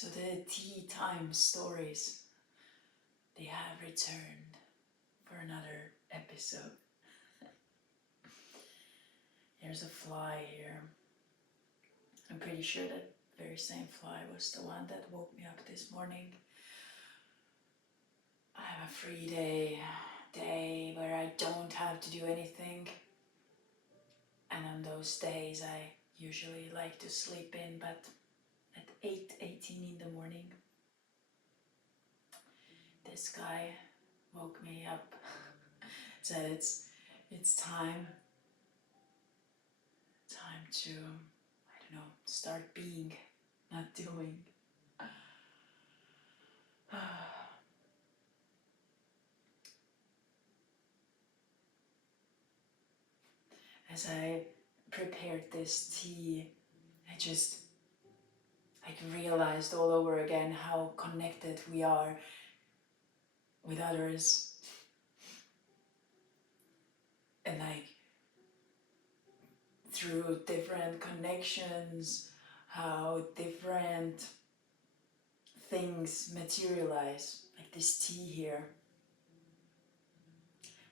So the tea time stories, they have returned for another episode. There's a fly here. I'm pretty sure that very same fly was the one that woke me up this morning. I have a free day where I don't have to do anything. And on those days I usually like to sleep in, but at 8:18 in the morning, this guy woke me up. Said it's time to, I don't know, start being, not doing. As I prepared this tea, I realized all over again how connected we are with others. And like through different connections, how different things materialize. Like this tea here.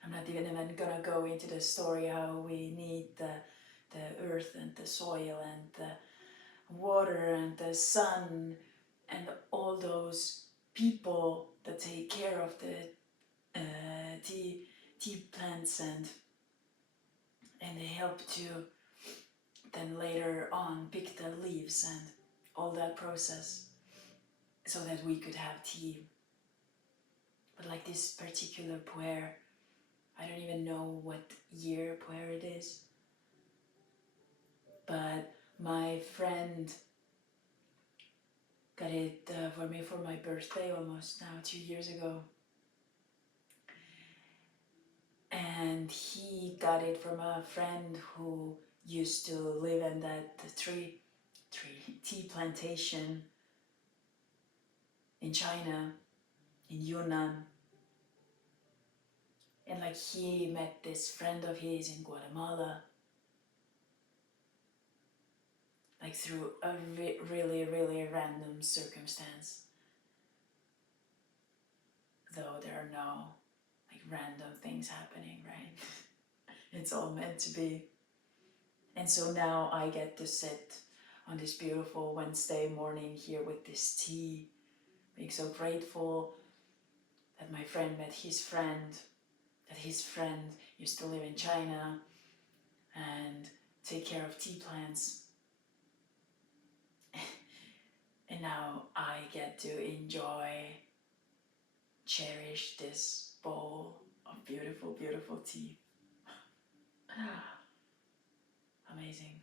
I'm not even gonna go into the story how we need the earth and the soil and the water and the sun and all those people that take care of the tea plants and they help to then later on pick the leaves and all that process so that we could have tea. But like this particular puer, I don't even know what year puer it is, but my friend got it for me for my birthday almost now 2 years ago. And he got it from a friend who used to live in that tree tea plantation in China, in Yunnan. And like he met this friend of his in Guatemala, like through a really random circumstance. Though there are no like random things happening, right? It's all meant to be. And so now I get to sit on this beautiful Wednesday morning here with this tea, being so grateful that my friend met his friend, that his friend used to live in China and take care of tea plants. And now I get to enjoy, cherish this bowl of beautiful, beautiful tea. Amazing.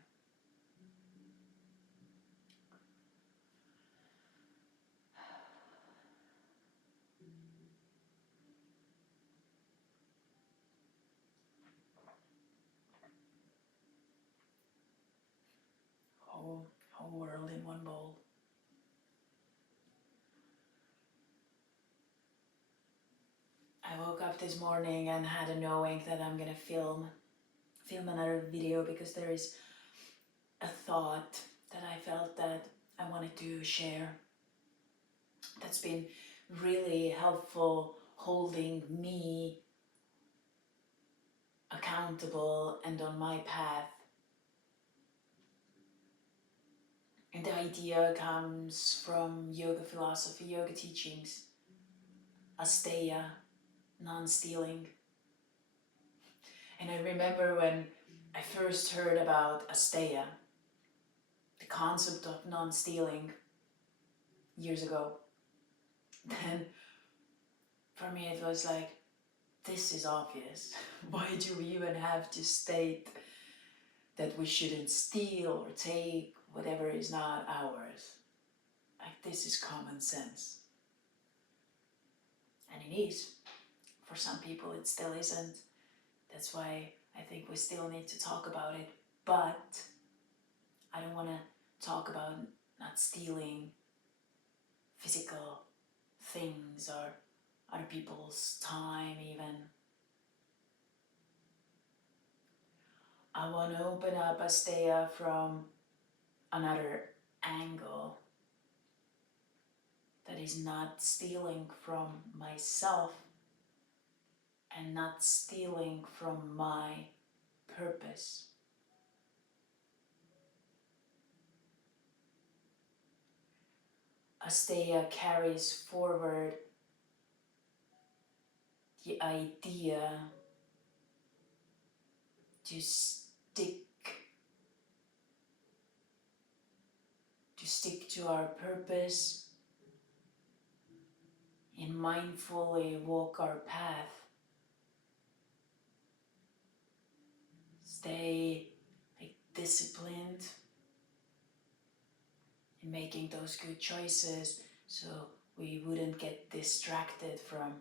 Whole world in one bowl. I woke up this morning and had a knowing that I'm gonna film another video because there is a thought that I felt that I wanted to share that's been really helpful holding me accountable and on my path. And the idea comes from yoga philosophy, yoga teachings, ASTEYA, non-stealing. And I remember when I first heard about ASTEYA, the concept of non-stealing years ago, then for me it was like, this is obvious. Why do we even have to state that we shouldn't steal or take whatever is not ours? Like, this is common sense. And it is. For some people it still isn't. That's why I think we still need to talk about it. But I don't want to talk about not stealing physical things or other people's time even. I want to open up ASTEYA from another angle. that is not stealing from myself and not stealing from my purpose. ASTEYA carries forward the idea to stick to our purpose and mindfully walk our path. Stay disciplined in making those good choices so we wouldn't get distracted from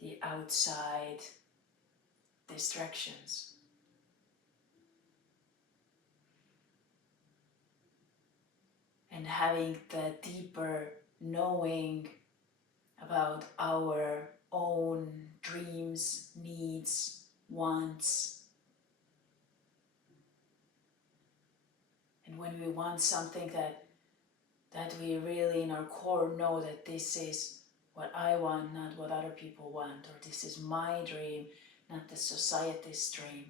the outside distractions. And having the deeper knowing about our own dreams, needs, wants. And when we want something that we really in our core know that this is what I want, not what other people want, or this is my dream, not the society's dream.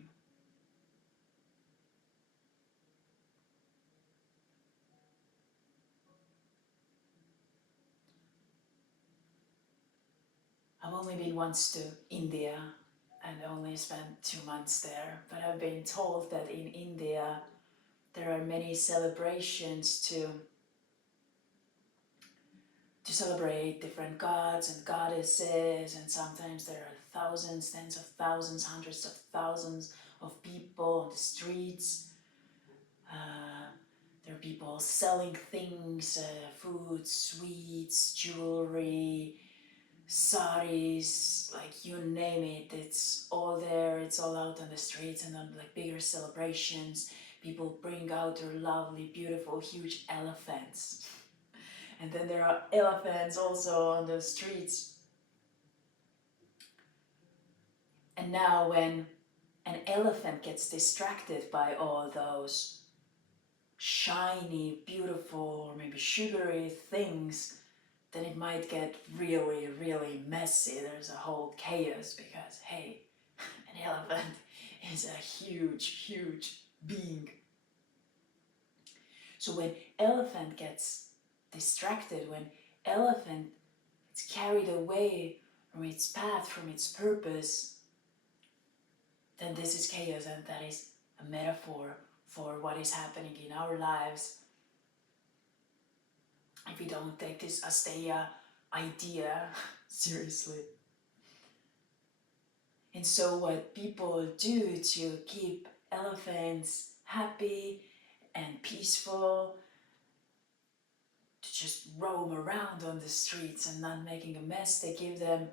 I've only been once to India and only spent 2 months there, but I've been told that in India there are many celebrations to celebrate different gods and goddesses, and sometimes there are thousands, tens of thousands, hundreds of thousands of people on the streets. There are people selling things, food, sweets, jewelry, saris, like you name it, it's all there, it's all out on the streets. And on bigger celebrations, people bring out their lovely, beautiful, huge elephants. And then there are elephants also on the streets. And now when an elephant gets distracted by all those shiny, beautiful, or maybe sugary things, then it might get really, really messy. There's a whole chaos because, hey, an elephant is a huge, huge being. So when elephant gets distracted, when elephant is carried away from its path, from its purpose, then this is chaos, and that is a metaphor for what is happening in our lives if we don't take this ASTEYA idea seriously. And so what people do to keep elephants happy and peaceful, to just roam around on the streets and not making a mess, they give them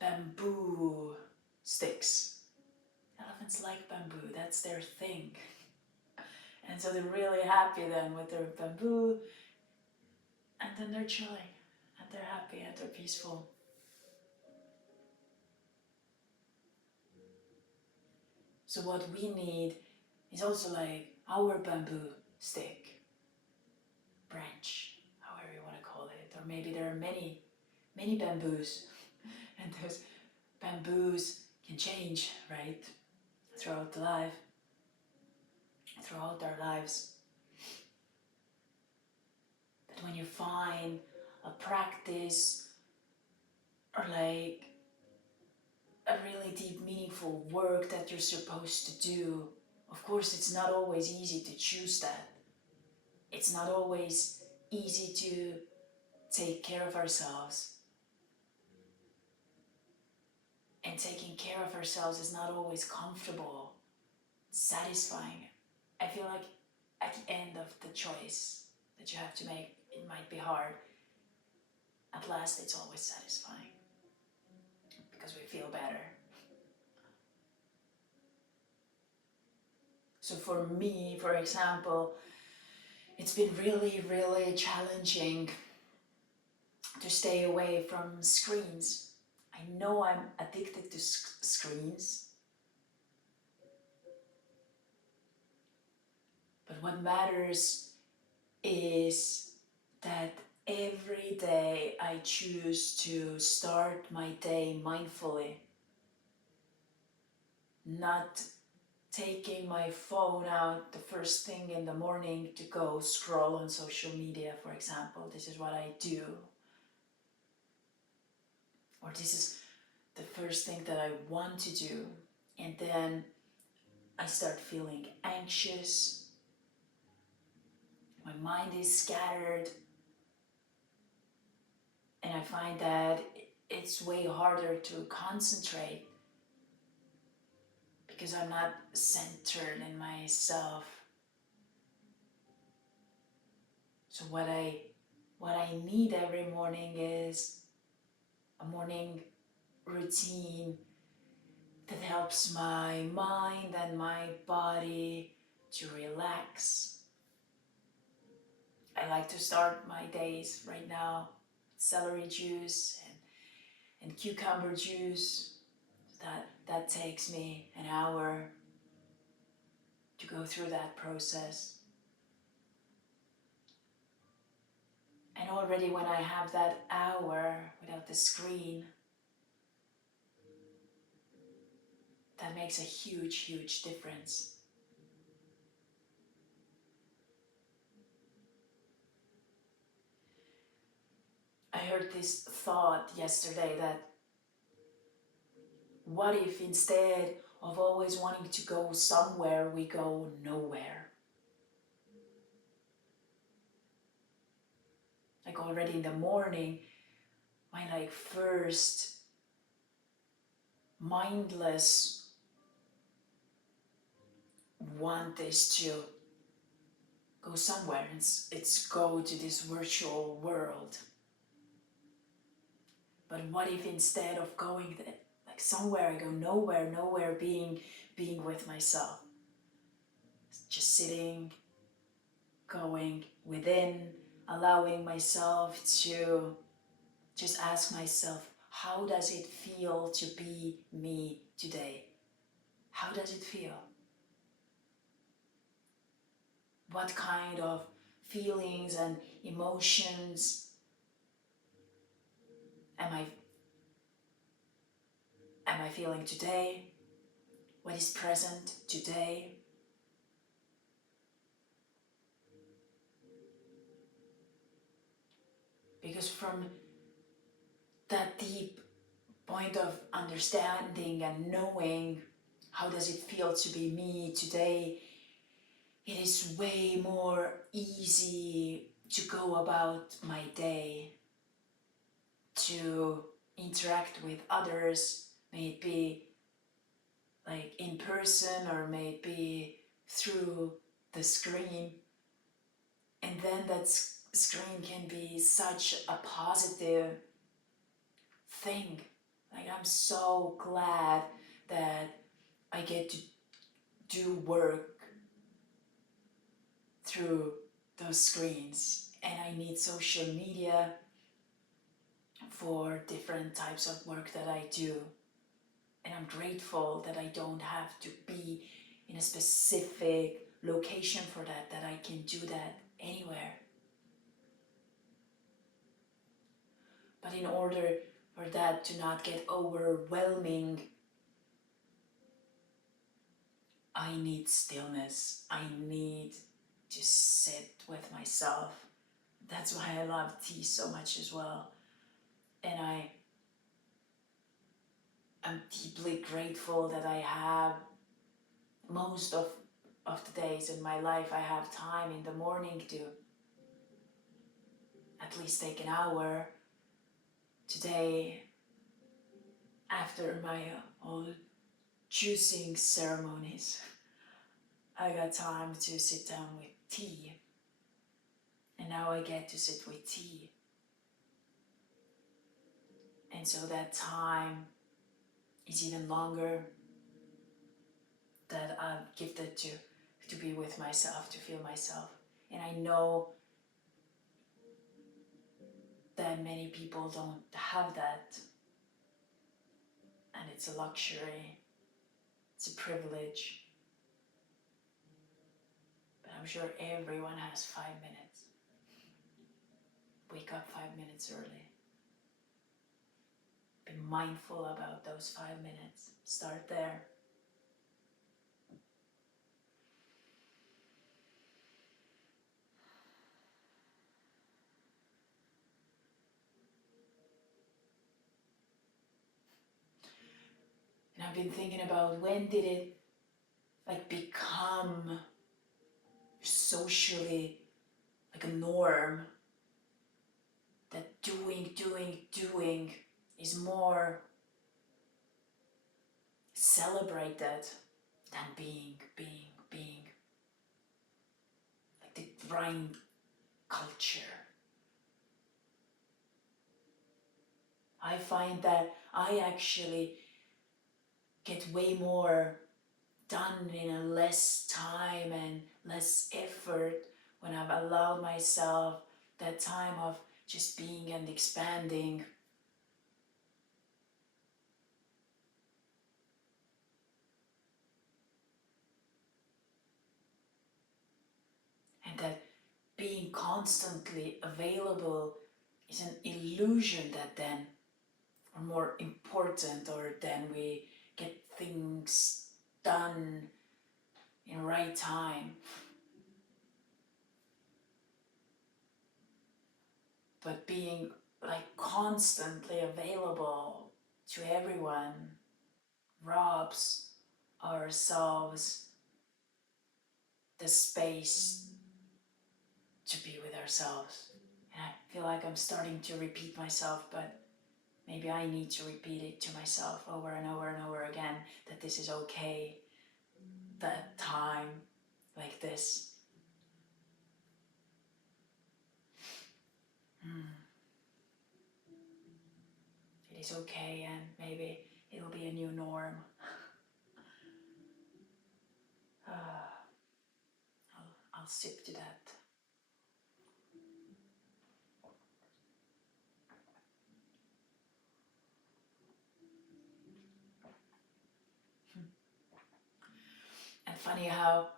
bamboo sticks. Elephants like bamboo, that's their thing. And so they're really happy then with their bamboo, and then they're chilling, and they're happy, and they're peaceful. So what we need is also our bamboo stick, branch, however you want to call it. Or maybe there are many, many bamboos, and those bamboos can change, right? Throughout our lives. But when you find a practice or a really deep, meaningful work that you're supposed to do, of course it's not always easy to choose that. It's not always easy to take care of ourselves. And taking care of ourselves is not always comfortable, satisfying. I feel like at the end of the choice that you have to make, it might be hard. At last, it's always satisfying because we feel better. So for me, for example, it's been really, really challenging to stay away from screens. I know I'm addicted to screens, but what matters is that every day I choose to start my day mindfully, not taking my phone out the first thing in the morning to go scroll on social media, for example. This is what I do. Or this is the first thing that I want to do. And then I start feeling anxious. My mind is scattered. And I find that it's way harder to concentrate because I'm not centered in myself. So what I need every morning is a morning routine that helps my mind and my body to relax. I like to start my days right now with celery juice and cucumber juice. That takes me an hour to go through that process. And already when I have that hour without the screen, that makes a huge, huge difference. I heard this thought yesterday that what if instead of always wanting to go somewhere, we go nowhere? Like already in the morning, my first mindless want is to go somewhere. It's go to this virtual world. But what if instead of going somewhere, I go nowhere, being with myself, just sitting, going within, allowing myself to just ask myself, how does it feel to be me today? How does it feel? What kind of feelings and emotions am I feeling today? What is present today? Because from that deep point of understanding and knowing how does it feel to be me today, it is way more easy to go about my day, to interact with others, may it be in person or may it be through the screen. And then that screen can be such a positive thing. I'm so glad that I get to do work through those screens, and I need social media for different types of work that I do. And I'm grateful that I don't have to be in a specific location for that I can do that anywhere. But in order for that to not get overwhelming, I need stillness. I need to sit with myself. That's why I love tea so much as well. And I'm deeply grateful that I have most of the days in my life, I have time in the morning to at least take an hour. Today, after my all juicing ceremonies, I got time to sit down with tea. And now I get to sit with tea. And so that time is even longer that I'm gifted to be with myself, to feel myself. And I know that many people don't have that. And it's a luxury, it's a privilege. But I'm sure everyone has 5 minutes. wake up 5 minutes early. Be mindful about those 5 minutes. Start there. And I've been thinking about, when did it like become socially like a norm that doing is more celebrated than being. Like the grind culture. I find that I actually get way more done in a less time and less effort when I've allowed myself that time of just being and expanding. And that being constantly available is an illusion that then are more important, or then we get things done in right time. But being like constantly available to everyone robs ourselves the space to be with ourselves. And I feel like I'm starting to repeat myself, but maybe I need to repeat it to myself over and over and over again, that this is okay, that time like this. It is okay, and maybe it'll be a new norm. I'll sip to that. And funny how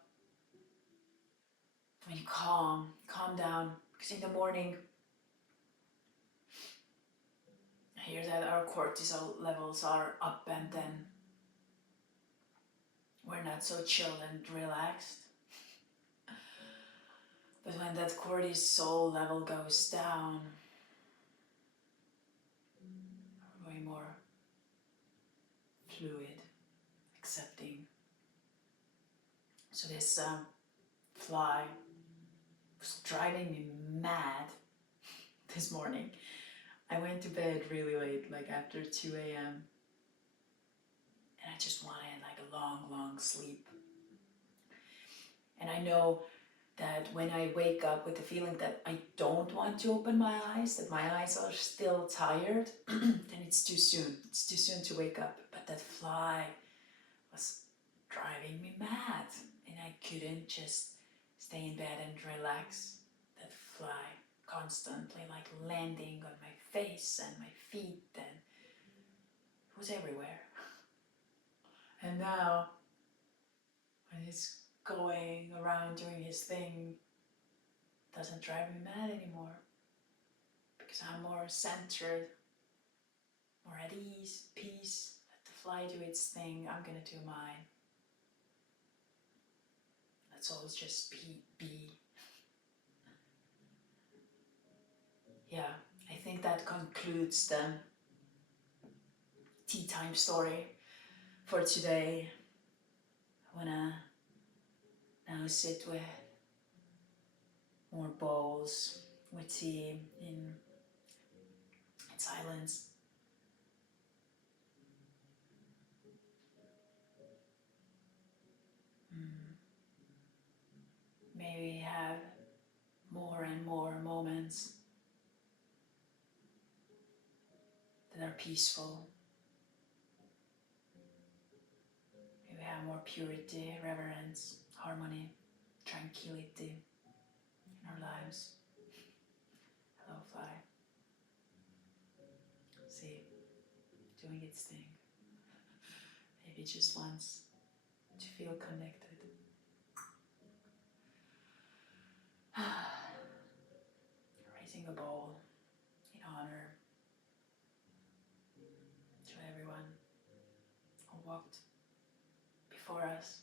when you calm down, because in the morning I hear that our cortisol levels are up, and then we're not so chill and relaxed. But when that cortisol level goes down, we're way more fluid, accepting. So this fly was driving me mad this morning. I went to bed really late, like after 2 a.m. and I just wanted like a long sleep. And I know that when I wake up with the feeling that I don't want to open my eyes, that my eyes are still tired, then it's too soon. It's too soon to wake up. But that fly was driving me mad, and I couldn't just stay in bed and relax. That fly constantly like landing on my face and my feet, and it was everywhere. And now, when he's going around doing his thing, it doesn't drive me mad anymore, because I'm more centered, more at ease, peace. Let the fly do its thing, I'm gonna do mine. Let's all just be. Yeah, I think that concludes the tea time story for today. I wanna now sit with more bowls with tea in silence. Maybe have more and more moments that are peaceful. Maybe have more purity, reverence, harmony, tranquility in our lives. Hello, fly. See, doing its thing. Maybe just wants to feel connected. raising a bowl in honor to everyone who walked before us.